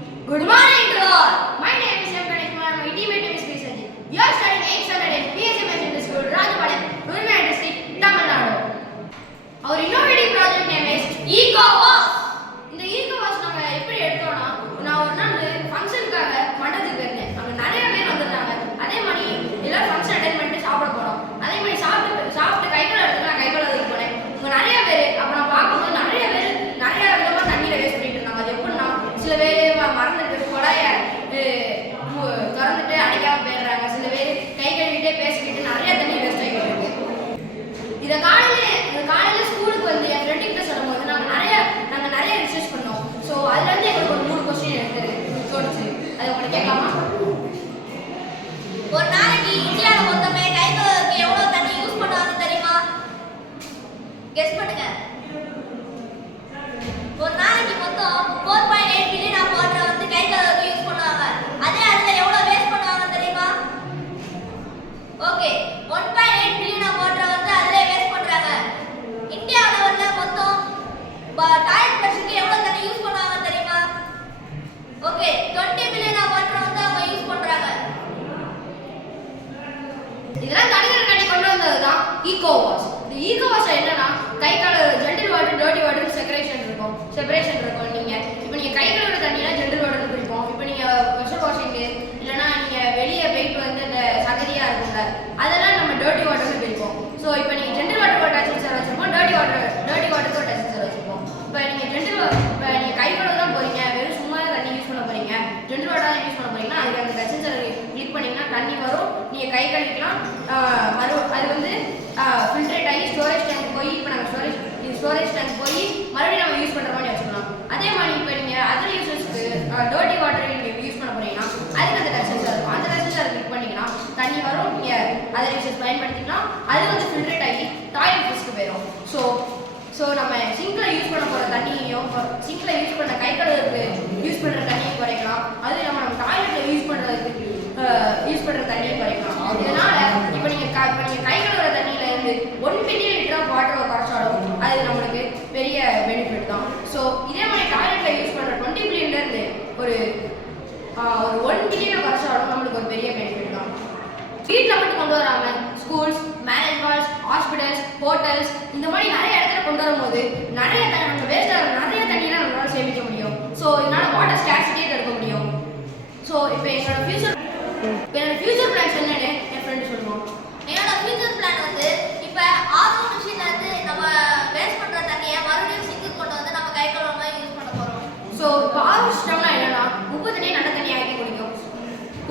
Good morning to all. My name is M. Ganesh Kumar. My teammate name is P. Sanjit. You are studying 8th standard in PSM Secondary School, Rajapalayam, Nurmiyam District, Tamil Nadu. Our innovative project name is EcoWash. இந்த EcoWash நம்ம எப்படி எடுத்தோம்னா, நான் ஒரு நாள் ஃபங்க்ஷனுக்காக மண்டபத்துக்கு போயிருந்தேன். அங்க நிறைய பேர் வந்திருந்தாங்க. அதே மாதிரி எல்லா ஃபங்க்ஷன் அட்டெண்ட் பண்ணிட்டு சாப்பிட போனோம். அதே மாதிரி சாப்பிட்டு கை கால் எடுத்து நான் கை கால் எடுத்து போனேன். இங்க நிறைய பேர் அப்ப நான் பார்க்கும்போது நிறைய பேர் நிறைய விதமா தண்ணியில வேஸ்ட் பண்ணிட்டு இருந்தாங்க. அது எப்படின்னா சில பேர் மறந்துட்டு கொலைய திறந்துட்டு அடைக்காம போயிடுறாங்க. சில பேர் கை கழுவிட்டே பேசிக்கிட்டு நிறைய தண்ணி வேஸ்ட் ஆகிட்டு இருக்கு. இதை காலையில ஸ்கூலுக்கு வந்து என் ஃப்ரெண்டு கிட்ட சொல்லும் போது நாங்கள் நிறைய ரிசர்ச் பண்ணோம். ஸோ அதுல இருந்து எங்களுக்கு ஒரு 3 கொஸ்டின் எனக்கு தோணுச்சு. அதை உங்களுக்கு கேட்கலாமா? ஒரு நாளைக்கு இந்தியாவில் மொத்தமே கை கழுவுறதுக்கு எவ்வளவு தண்ணி யூஸ் பண்ணுவாங்க தெரியுமா? கெஸ் பண்ணுங்க. ஒரு நாளைக்கு மொத்தம் 4.8 பில்லியன் வாட்டர் வந்து கை கழுவுறதுக்கு யூஸ் பண்ணுவாங்க. அதே அதுல எவ்வளவு வேஸ்ட் பண்ணுவாங்க தெரியுமா? ஓகே, 1.8 பில்லியன் வாட்டர் வந்து அதுல வேஸ்ட் பண்றாங்க. இந்தியா லெவல்ல மொத்தம் டாய்லெட் ஃப்ளஷ்க்கு எவ்வளவு தண்ணி யூஸ் பண்ணுவாங்க தெரியுமா? ஓகே, 20 பில்லியன் வாட்டர் வந்து அவங்க யூஸ் பண்றாங்க. இதெல்லாம் தனியார் கொண்டு வந்ததுதான் EcoWash. இந்த EcoWash என்னன்னா கை கழுவுற gentle water, dirty water separation இருக்கும். நீங்க கை கழுவுற தண்ணினா ஜென்டில் வாட்டர் பிடிப்போம். இப்போ நீங்க வெஷல் வாஷிங் இல்லைன்னா நீங்க வெளியே போயிட்டு வந்து இந்த சகதியா இருக்கும்ல அதெல்லாம் நம்ம டர்ட்டி வாட்டர்னு பிடிப்போம். ஸோ இப்போ நீங்க ஜென்டில் வாட்டர் டச்சிங் சார் வச்சிருப்போம், டர்ட்டி வாட்டருக்கு டச்சிங் சார் வச்சிருப்போம். இப்போ நீங்க கை கழுவ தான் போறீங்க, வெறும் சும்மா தண்ணி யூஸ் பண்ண போறீங்க, ஜென்டில் வாட்டர் தான் யூஸ் பண்ண போறீங்கன்னா அதுக்கு அந்த டச்சிங் சார் கிளிக் பண்ணீங்கன்னா தண்ணி வரும், நீங்க கை கழுவிக்கலாம். அது வந்து ஃபில்ட்ரேட் ஆகி ஸ்டோரேஜ் டேங்க் போய் இப்போ நாங்கள் ஸ்டோரேஜ் டேங்க் போய் மறுபடியும் நம்ம யூஸ் பண்ணுற மாதிரி வச்சுக்கலாம். அதே மாதிரி இப்போ நீங்கள் அதர் யூசர்ஸ்க்கு டர்ட்டி வாட்டர் நீங்கள் யூஸ் பண்ண போறீங்கன்னா அதுக்கு அந்த டச் சென்சார் இருக்கும். அந்த டச் சென்சார் கிளிக் பண்ணிங்கன்னா தண்ணி வரும், நீங்கள் அதர் யூசர்ஸ் பயன்படுத்திக்கலாம். அது வந்து ஃபில்ட்ரேட் ஆகி டாய்லெட் ஃபிஷ்க்கு போயிடும். ஸோ நம்ம சிங்கில் யூஸ் பண்ண போகிற தண்ணியையும் சிங்கில் யூஸ் பண்ண கை கழுவுறதுக்கு யூஸ் பண்ணுற தண்ணியும் குறைக்கலாம். அது இல்லாமல் நம்ம டாய்லெட்டில் யூஸ் பண்ணுற தண்ணியும் குறைக்கலாம். இதனால இப்போ நீங்கள் கை கழுவுற தண்ணியில இருந்து 1 பில்லியன் லிட்டர் ஆஃப் வாட்டரை குறைச்சாலும் அது நம்மளுக்கு பெரிய பெனிஃபிட் தான். ஸோ இதே மாதிரி டாய்லெட்டில் யூஸ் பண்ணுற 20 பில்லியன்ல இருந்து ஒரு 1 பில்லியனை குறைச்சாலும் நம்மளுக்கு ஒரு பெரிய பெனிஃபிட் தான். வீட்டில் மட்டும் கொண்டு வராமல் schools, marriage halls, hospitals, hotels இந்த மாதிரி நிறைய இடத்துல கொண்டு வரும்போது நிறைய நம்ம வேஸ்ட் ஆகிற நிறைய தண்ணியெல்லாம் நம்மளால சேமிக்க முடியும். ஸோ இதனால வாட்டர் ஸ்கேர்சிட்டியே தடுக்க முடியும். ஸோ இப்போ என்னோட ஃபியூச்சர் பிளான்ஸ் என்னன்னு என் ஃப்ரெண்டு சொல்லுவோம். என்னோட ஃபியூச்சர் பிளான் வந்து இப்போ ஆர்ஓ மிஷின்ல இருந்து நம்ம வேஸ்ட் பண்ற தண்ணியை மறுபடியும் சிங்க்கு கொண்டு வந்து நம்ம கை கழுவாம யூஸ் பண்ண போறோம். ஸோ இப்போ ஆர்ஓ சிஸ்டம்னா என்னன்னா உப்பு தண்ணி நல்ல தண்ணி ஆக்கி குடிக்கும்,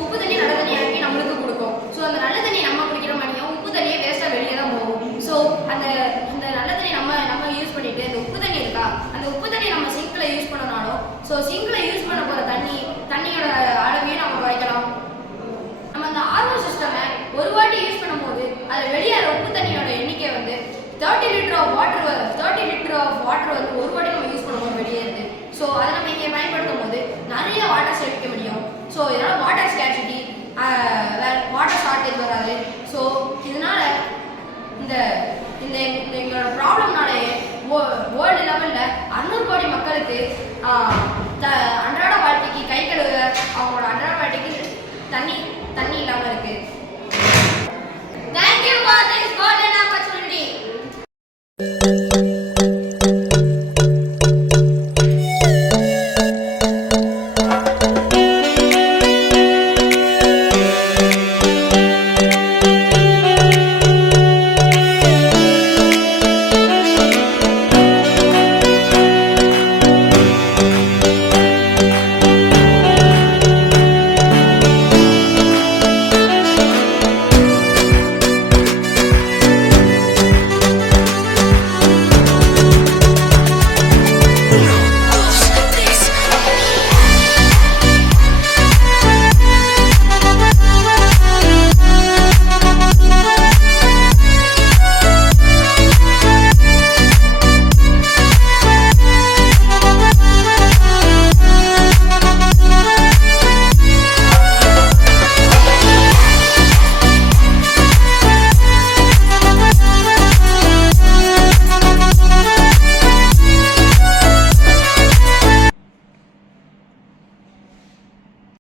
உப்பு தண்ணி நல்ல தண்ணி ஆக்கி நம்மளுக்கு கொடுக்கும். ஸோ அந்த நல்ல தண்ணி நம்ம குடிக்கிற மாதிரியும் உப்பு தண்ணியே வேஸ்ட்டாக வெளியே தான் போகும். ஸோ இந்த நல்ல தண்ணி நம்ம யூஸ் பண்ணிட்டு இந்த உப்பு தண்ணி இருக்கா அந்த உப்பு தண்ணி நம்ம சிங்கில் யூஸ் பண்ணனாலும் ஸோ சிங்கில் யூஸ் பண்ண போகிற தண்ணியோட அளவையும் நம்ம குறைக்கலாம். நம்ம அந்த ஆர்ஓ சிஸ்டமை ஒரு வாட்டி யூஸ் பண்ணும்போது அதில் வெளியேற உப்பு தண்ணியோட எண்ணிக்கை வந்து 30 லிட்டர் ஆஃப் வாட்டர் வந்து ஒரு வாட்டி நம்ம யூஸ் பண்ணும்போது வெளியேறுது. ஸோ அதை நம்ம இங்கே பயன்படுத்தும் போது நிறைய வாட்டர் சேமிக்க முடியும். ஸோ இதனால் வாட்டர் ஸ்கேர்சிட்டி, வாட்டர் ஷார்ட்டேஜ் வராது. ஸோ இதனால இந்த எங்களோட ப்ராப்ளம்னாலேயே வேர்ல்டு லெவலில் 600 கோடி மக்களுக்கு